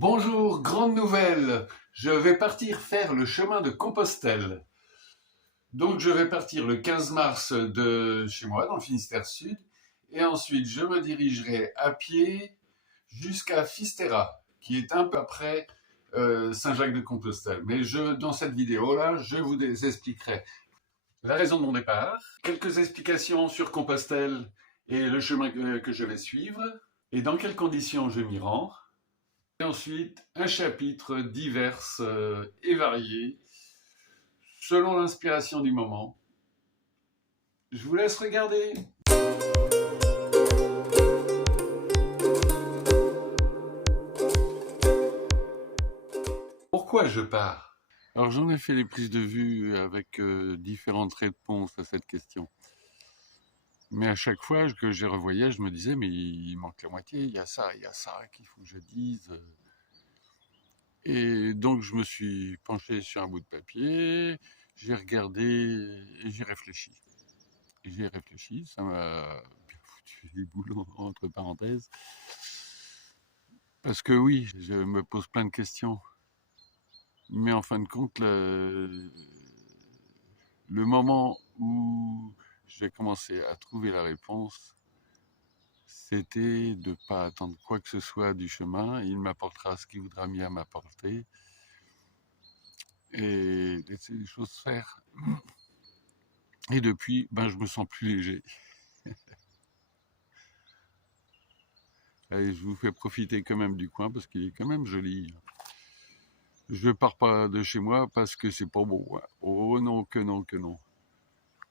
Bonjour, grande nouvelle! Je vais partir faire le chemin de Compostelle. Donc je vais partir le 15 mars de chez moi, dans le Finistère Sud, et ensuite je me dirigerai à pied jusqu'à Fisterra, qui est un peu après Saint-Jacques-de-Compostelle. Mais dans cette vidéo-là, je vous expliquerai la raison de mon départ, quelques explications sur Compostelle et le chemin que je vais suivre, et dans quelles conditions je m'y rends. Et ensuite, un chapitre divers et varié, selon l'inspiration du moment. Je vous laisse regarder. Pourquoi je pars? Alors j'en ai fait les prises de vue avec différentes réponses à cette question. Mais à chaque fois que je revoyais, je me disais, mais il manque la moitié, il y a ça qu'il faut que je dise. Et donc je me suis penché sur un bout de papier, j'ai regardé et j'ai réfléchi. Ça m'a bien foutu les boulots entre parenthèses. Parce que oui, je me pose plein de questions. Mais en fin de compte, le moment où j'ai commencé à trouver la réponse, c'était de ne pas attendre quoi que ce soit du chemin. Il m'apportera ce qu'il voudra bien m'apporter. Et laisser les choses faire. Et depuis, je me sens plus léger. Allez, je vous fais profiter quand même du coin parce qu'il est quand même joli. Je pars pas de chez moi parce que c'est pas beau. Hein. Oh non, que non, que non.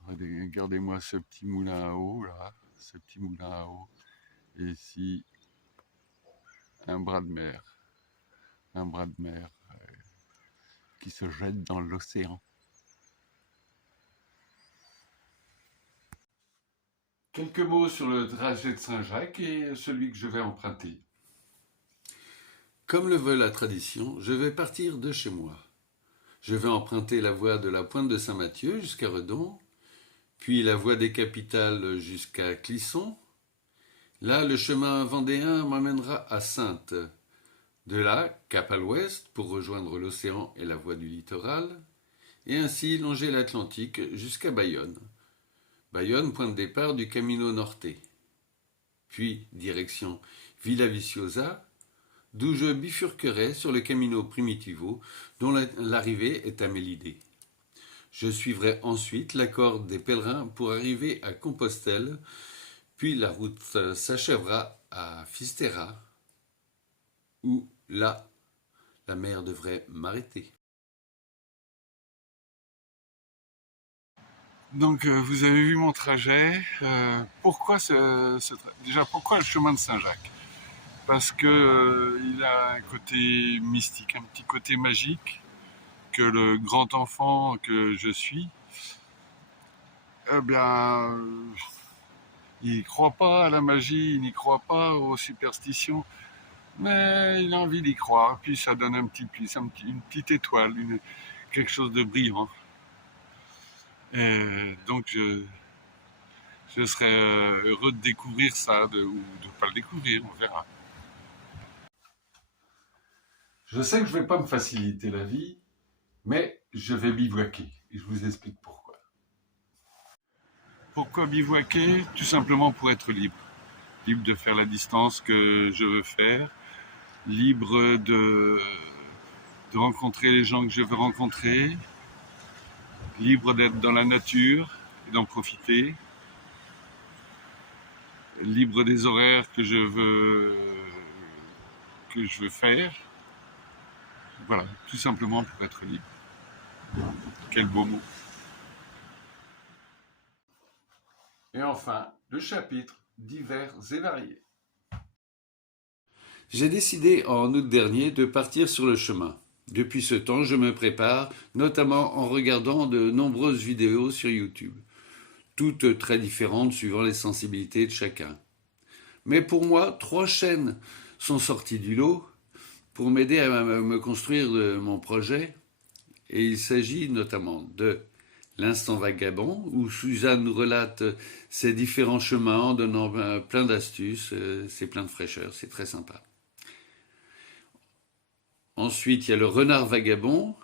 Regardez-moi ce petit moulin à eau là, ce petit moulin à eau. Et ici, un bras de mer. Un bras de mer qui se jette dans l'océan. Quelques mots sur le trajet de Saint-Jacques et celui que je vais emprunter. Comme le veut la tradition, je vais partir de chez moi. Je vais emprunter la voie de la Pointe de Saint-Mathieu jusqu'à Redon, puis la voie des Capitales jusqu'à Clisson. Là, le chemin vendéen m'emmènera à Saintes. De là, cap à l'ouest pour rejoindre l'océan et la voie du littoral, et ainsi longer l'Atlantique jusqu'à Bayonne. Bayonne, point de départ du Camino Norte. Puis, direction Villaviciosa, d'où je bifurquerai sur le Camino Primitivo, dont l'arrivée est à Mélidée. Je suivrai ensuite la corde des pèlerins pour arriver à Compostelle, puis la route s'achèvera à Fisterra, où, là, la mer devrait m'arrêter. Donc, vous avez vu mon trajet. Déjà, pourquoi le chemin de Saint-Jacques? Parce que il a un côté mystique, un petit côté magique, que le grand enfant que je suis, eh bien, il n'y croit pas à la magie, il n'y croit pas aux superstitions, mais il a envie d'y croire, puis ça donne un petit plus, une petite étoile, quelque chose de brillant. Et donc je serais heureux de découvrir ça, ou de ne pas le découvrir, on verra. Je sais que je ne vais pas me faciliter la vie, mais je vais bivouaquer, et je vous explique pourquoi. Pourquoi bivouaquer? Tout simplement pour être libre. Libre de faire la distance que je veux faire, libre de rencontrer les gens que je veux rencontrer, libre d'être dans la nature et d'en profiter, libre des horaires que je veux faire. Voilà, tout simplement pour être libre. Quel beau mot. Et enfin, le chapitre divers et variés. J'ai décidé en août dernier de partir sur le chemin. Depuis ce temps, je me prépare, notamment en regardant de nombreuses vidéos sur YouTube, toutes très différentes suivant les sensibilités de chacun. Mais pour moi, 3 chaînes sont sorties du lot pour m'aider à me construire mon projet. Et il s'agit notamment de L'Instant Vagabond, où Suzanne nous relate ses différents chemins en donnant plein d'astuces, c'est plein de fraîcheur, c'est très sympa. Ensuite, il y a le renard vagabond,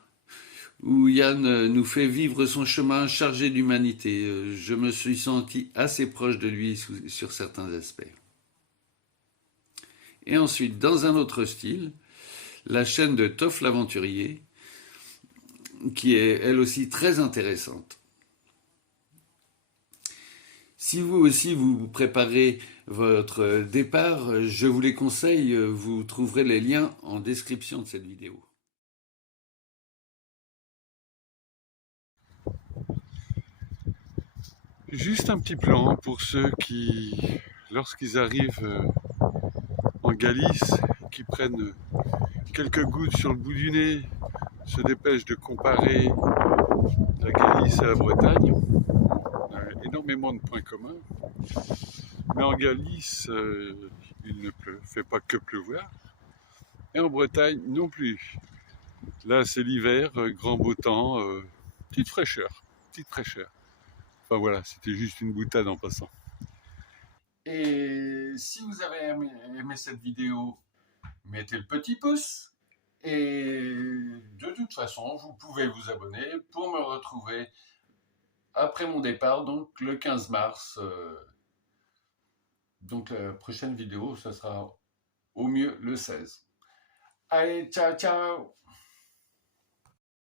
où Yann nous fait vivre son chemin chargé d'humanité. Je me suis senti assez proche de lui sur certains aspects. Et ensuite, dans un autre style, la chaîne de Toff l'aventurier, qui est elle aussi très intéressante. Si vous aussi vous préparez votre départ, je vous les conseille, vous trouverez les liens en description de cette vidéo. Juste un petit plan pour ceux qui, lorsqu'ils arrivent en Galice, qui prennent quelques gouttes sur le bout du nez, se dépêchent de comparer la Galice à la Bretagne. Énormément de points communs. Mais en Galice, il ne fait pas que pleuvoir. Et en Bretagne non plus. Là, c'est l'hiver, grand beau temps, petite fraîcheur, petite fraîcheur. Enfin voilà, c'était juste une boutade en passant. Et si vous avez aimé cette vidéo, mettez le petit pouce. Et de toute façon, vous pouvez vous abonner pour me retrouver après mon départ, donc le 15 mars. Donc la prochaine vidéo, ça sera au mieux le 16. Allez, ciao, ciao!